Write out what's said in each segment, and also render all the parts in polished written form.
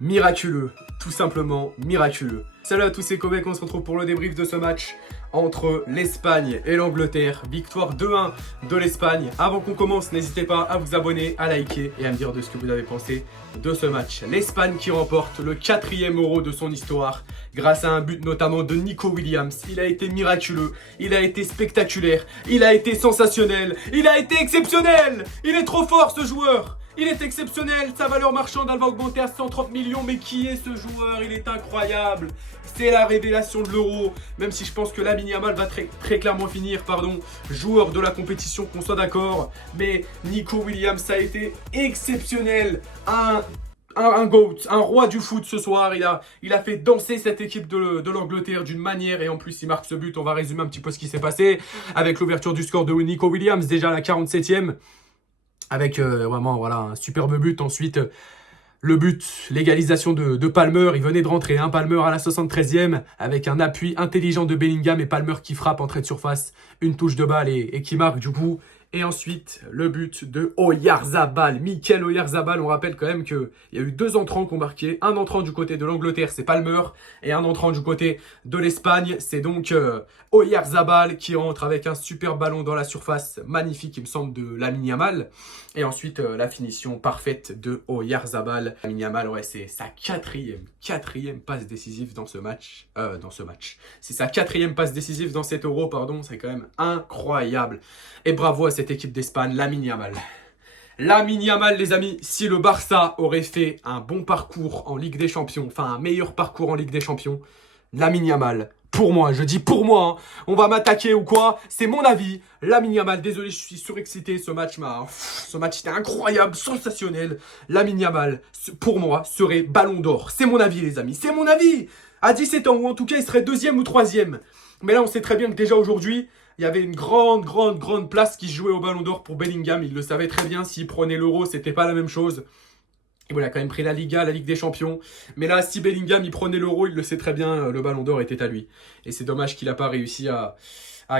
Miraculeux, tout simplement miraculeux. Salut à tous, c'est Kobec, on se retrouve pour le débrief de ce match entre l'Espagne et l'Angleterre. Victoire 2-1 de l'Espagne. Avant qu'on commence, n'hésitez pas à vous abonner, à liker et à me dire de ce que vous avez pensé de ce match. L'Espagne qui remporte le 4e Euro de son histoire grâce à un but notamment de Nico Williams. Il a été miraculeux, il a été spectaculaire, il a été sensationnel, il a été exceptionnel. Il est trop fort ce joueur. Il est exceptionnel, sa valeur marchande elle va augmenter à 130 millions, mais qui est ce joueur? Il est incroyable. C'est la révélation de l'Euro, même si je pense que Lamine Yamal va très clairement finir, joueur de la compétition, qu'on soit d'accord. Mais Nico Williams a été exceptionnel, un GOAT, un roi du foot ce soir. Il a fait danser cette équipe de l'Angleterre d'une manière, et en plus il marque ce but. On va résumer un petit peu ce qui s'est passé avec l'ouverture du score de Nico Williams, déjà à la 47e. Avec vraiment voilà, un superbe but. Ensuite, le but, l'égalisation de Palmer. Il venait de rentrer, Palmer à la 73e, avec un appui intelligent de Bellingham et Palmer qui frappe entrée de surface, une touche de balle et qui marque du coup. Et ensuite, le but de Oyarzabal, Mikel Oyarzabal. On rappelle quand même qu'il y a eu 2 entrants qui ont marqué. Un entrant du côté de l'Angleterre, c'est Palmer. Et un entrant du côté de l'Espagne, c'est donc Oyarzabal qui rentre avec un super ballon dans la surface. Magnifique, il me semble, de Lamine Yamal. Et ensuite, la finition parfaite de Oyarzabal. Lamine Yamal, ouais, c'est sa quatrième passe décisive dans ce match. C'est sa 4e passe décisive dans cet Euro, pardon. C'est quand même incroyable. Et bravo à cette équipe d'Espagne, Lamine Yamal. Lamine Yamal, les amis, si le Barça aurait fait un bon parcours en Ligue des Champions, enfin un meilleur parcours en Ligue des Champions, Lamine Yamal, pour moi, je dis pour moi, on va m'attaquer ou quoi, c'est mon avis. Lamine Yamal, désolé, je suis surexcité, ce match était incroyable, sensationnel. Lamine Yamal, pour moi, serait Ballon d'Or. C'est mon avis, les amis, c'est mon avis. À 17 ans, ou en tout cas, il serait 2e ou 3e. Mais là, on sait très bien que déjà aujourd'hui, il y avait une grande place qui se jouait au Ballon d'Or pour Bellingham. Il le savait très bien, s'il prenait l'Euro, c'était pas la même chose. Et voilà, il a quand même pris la Liga, la Ligue des Champions. Mais là, si Bellingham il prenait l'Euro, il le sait très bien, le Ballon d'Or était à lui. Et c'est dommage qu'il n'a pas réussi à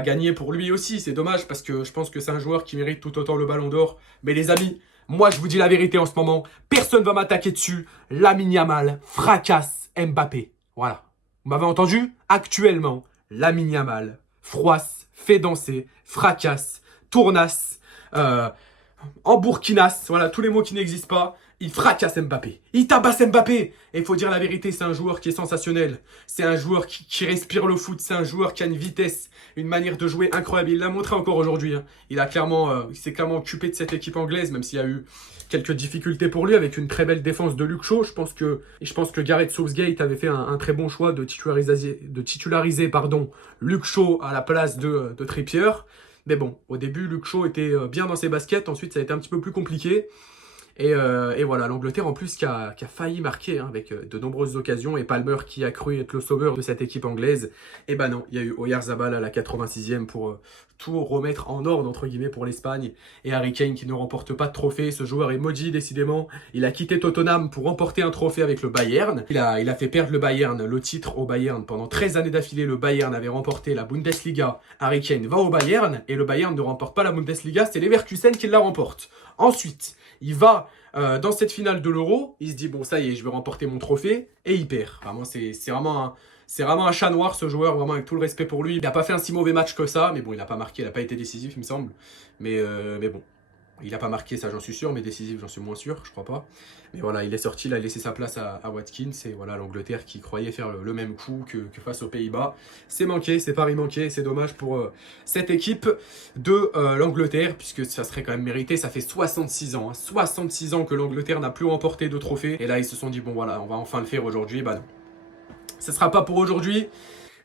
gagner pour lui aussi. C'est dommage parce que je pense que c'est un joueur qui mérite tout autant le Ballon d'Or. Mais les amis, moi je vous dis la vérité en ce moment, personne ne va m'attaquer dessus. Lamine Yamal fracasse Mbappé. Voilà. Vous m'avez entendu? Actuellement, Lamine Yamal froisse, fait danser, fracasse, tournasse, embourquinasse, voilà, tous les mots qui n'existent pas. Il fracasse Mbappé. Il tabasse Mbappé. Et il faut dire la vérité, c'est un joueur qui est sensationnel. C'est un joueur qui respire le foot. C'est un joueur qui a une vitesse, une manière de jouer incroyable. Il l'a montré encore aujourd'hui. Il s'est clairement occupé de cette équipe anglaise, même s'il y a eu quelques difficultés pour lui, avec une très belle défense de Luke Shaw. Je pense que Gareth Southgate avait fait un très bon choix de titulariser Luke Shaw à la place de Trippier. Mais bon, au début, Luke Shaw était bien dans ses baskets. Ensuite, ça a été un petit peu plus compliqué. Et voilà, l'Angleterre en plus qui a failli marquer avec de nombreuses occasions, et Palmer qui a cru être le sauveur de cette équipe anglaise. Et ben non, il y a eu Oyarzabal à la 86e pour tout remettre en ordre entre guillemets pour l'Espagne. Et Harry Kane qui ne remporte pas de trophée. Ce joueur est maudit décidément. Il a quitté Tottenham pour remporter un trophée avec le Bayern. Il a fait perdre le Bayern, le titre au Bayern. Pendant 13 années d'affilée, le Bayern avait remporté la Bundesliga. Harry Kane va au Bayern et le Bayern ne remporte pas la Bundesliga. C'est Leverkusen qui la remporte. Ensuite, il va dans cette finale de l'Euro, il se dit bon ça y est, je vais remporter mon trophée, et il perd. Vraiment, c'est vraiment un chat noir ce joueur, vraiment avec tout le respect pour lui. Il n'a pas fait un si mauvais match que ça, mais bon, il n'a pas marqué, il n'a pas été décisif il me semble. Mais bon, il n'a pas marqué, ça j'en suis sûr, mais décisif j'en suis moins sûr, je crois pas. Mais voilà, il est sorti, il a laissé sa place à Watkins, et voilà l'Angleterre qui croyait faire le même coup que face aux Pays-Bas. C'est manqué, c'est pari manqué, c'est dommage pour cette équipe de l'Angleterre, puisque ça serait quand même mérité. Ça fait 66 ans, 66 ans que l'Angleterre n'a plus remporté de trophée. Et là ils se sont dit bon voilà, on va enfin le faire aujourd'hui. Bah non, ce sera pas pour aujourd'hui.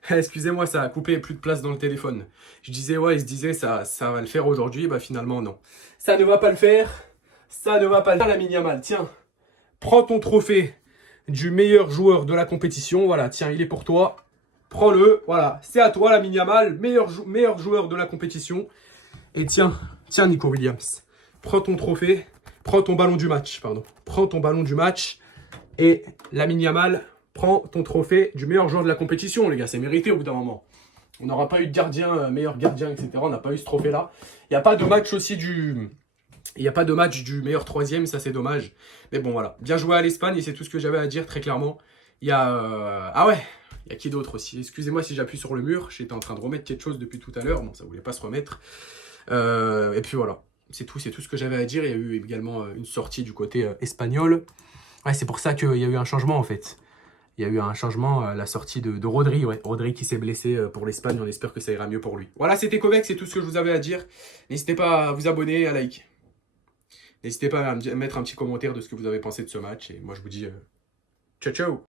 Excusez-moi, ça a coupé, plus de place dans le téléphone. Je disais, ouais, il se disait, ça va le faire aujourd'hui. Bah finalement, non. Ça ne va pas le faire. Ça ne va pas le faire, Lamine Yamal. Tiens, prends ton trophée du meilleur joueur de la compétition. Voilà, tiens, il est pour toi. Prends-le. Voilà, c'est à toi, Lamine Yamal, meilleur joueur de la compétition. Et tiens, Nico Williams. Prends ton trophée. Prends ton ballon du match, pardon. Prends ton ballon du match. Et Lamine Yamal, prends ton trophée du meilleur joueur de la compétition, les gars. C'est mérité au bout d'un moment. On n'aura pas eu de gardien, meilleur gardien, etc. On n'a pas eu ce trophée-là. Il n'y a pas de match aussi du Il n'y a pas de match du meilleur troisième, ça c'est dommage. Mais bon voilà, bien joué à l'Espagne et c'est tout ce que j'avais à dire très clairement. Il y a... Ah ouais, il y a qui d'autre aussi? Excusez-moi si j'appuie sur le mur, j'étais en train de remettre quelque chose depuis tout à l'heure, bon ça voulait pas se remettre. Et puis voilà, c'est tout ce que j'avais à dire. Il y a eu également une sortie du côté espagnol. Ouais, c'est pour ça qu'il y a eu un changement en fait. Il y a eu un changement, la sortie de Rodri, ouais. Rodri qui s'est blessé pour l'Espagne, on espère que ça ira mieux pour lui. Voilà, c'était Kovac, c'est tout ce que je vous avais à dire. N'hésitez pas à vous abonner, à like. N'hésitez pas à mettre un petit commentaire de ce que vous avez pensé de ce match. Et moi, je vous dis ciao, ciao.